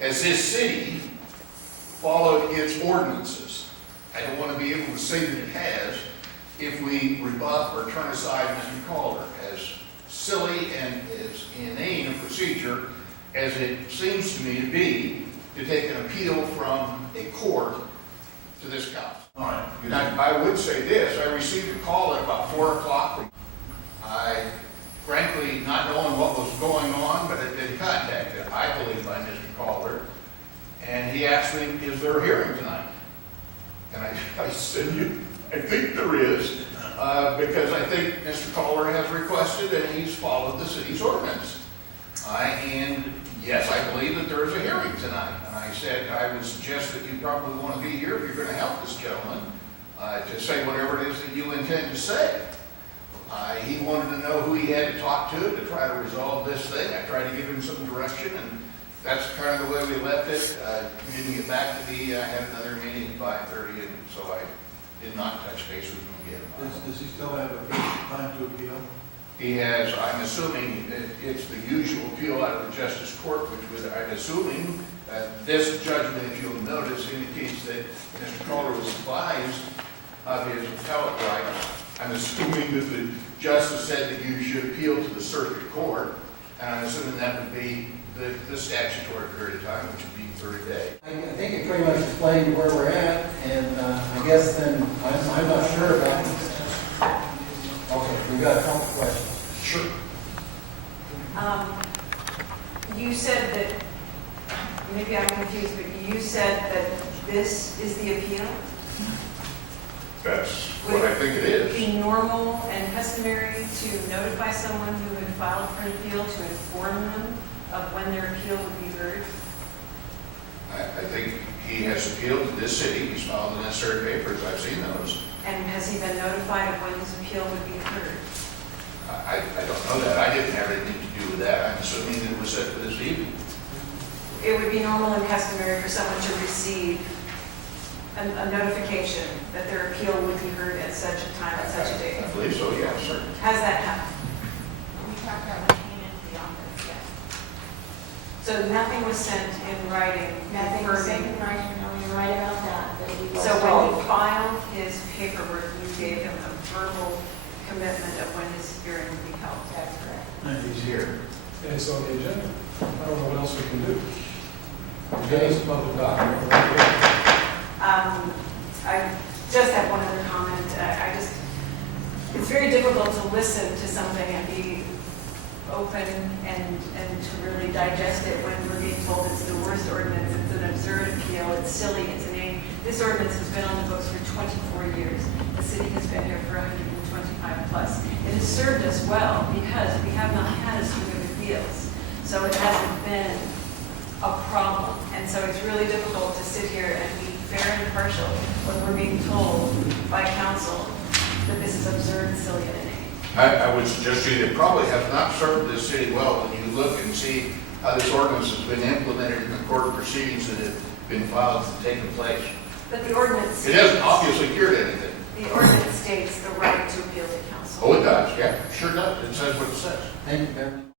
has this city followed its ordinances? I don't want to be able to say that it has if we rebuff or turn aside Mr. Calder. As silly and as inane a procedure as it seems to me to be, to take an appeal from a court to this council. All right. Now, I would say this, I received a call at about 4 o'clock from, I, frankly, not knowing what was going on, but had been contacted, I believe, by Mr. Calder, and he asked me, is there a hearing tonight? And I said, I think there is, because I think Mr. Calder has requested and he's followed the city's ordinance. And yes, I believe that there is a hearing tonight. And I said, I would suggest that you probably want to be here if you're going to help this gentleman to say whatever it is that you intend to say. He wanted to know who he had to talk to try to resolve this thing. I tried to give him some direction, and that's kind of the way we left it. He didn't get back to me. I had another meeting at 5:30, and so I did not touch base with him again. Does he still have a time to appeal? He has, I'm assuming it's the usual appeal out of the Justice Court, which would, I'm assuming, this judgment, if you'll notice, indicates that Mr. Calder was advised of his appellate rights. I'm assuming that the justice said that you should appeal to the circuit court, and I'm assuming that would be the statutory period of time, which would be 30 days. I think it pretty much explained where we're at, and I guess then, I'm not sure about this. Okay, we've got a couple questions. Sure. You said that, maybe I'm confused, but you said that this is the appeal? That's what I think it is. Would it be normal and customary to notify someone who had filed for an appeal to inform them of when their appeal would be heard? I think he has appealed to this city. He's filed the necessary papers. I've seen those. And has he been notified of when his appeal would be heard? I don't know that. I didn't have anything to do with that. I'm assuming that it was set for this evening. It would be normal and customary for someone to receive a notification that their appeal would be heard at such a time, at such a date. I believe so, yeah, certainly. Has that happened? We talked about when he came into the office, yes. So nothing was sent in writing? Nothing was sent in confirming- writing, no, you're right about that, that he was So when told. he filed his paperwork, you gave him a verbal commitment of when his hearing would be held? That's correct. And he's here. And it's on the agenda. I don't know what else we can do. Okay, it's a public document. Right here. I just have one other comment. It's very difficult to listen to something and be open and to really digest it when we're being told it's the worst ordinance, it's an absurd appeal, it's silly, it's inane. This ordinance has been on the books for 24 years. The city has been here for 125 plus. It has served us well because we have not had a slew of appeals. So it hasn't been a problem. And so it's really difficult to sit here and be fair and impartial when we're being told by council that this is absurd, silly, and inane. I would suggest to you that probably have not served this city well when you look and see how this ordinance has been implemented in the court proceedings that have been filed and taken place. But the ordinance It hasn't obviously cured anything. the ordinance states the right to appeal to council. Oh, it does, yeah, sure does. It says what it says. Thank you, Beverly.